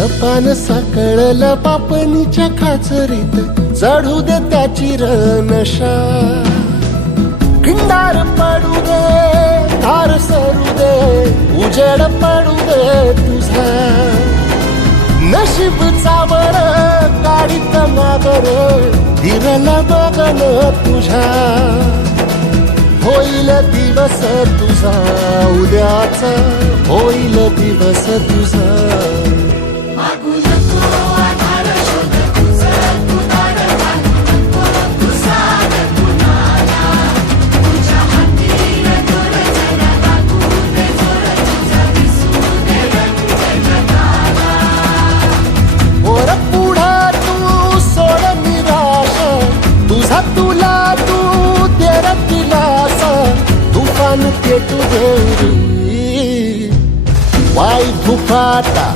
सपान साकळलं पापणीच्या खाचरीत चढू दे त्याची रनशा. खिंडार पडू दे धार सरू दे उजेड पडू दे तुझा. नशीब चावर गाडीत मागर दिरला बघन तुझ्या होईल दिवस तुझा उद्याचा. होईल दिवस तुझा. तुला तू तेर दिलास तुफान पेटू देरी वाई फुफाटा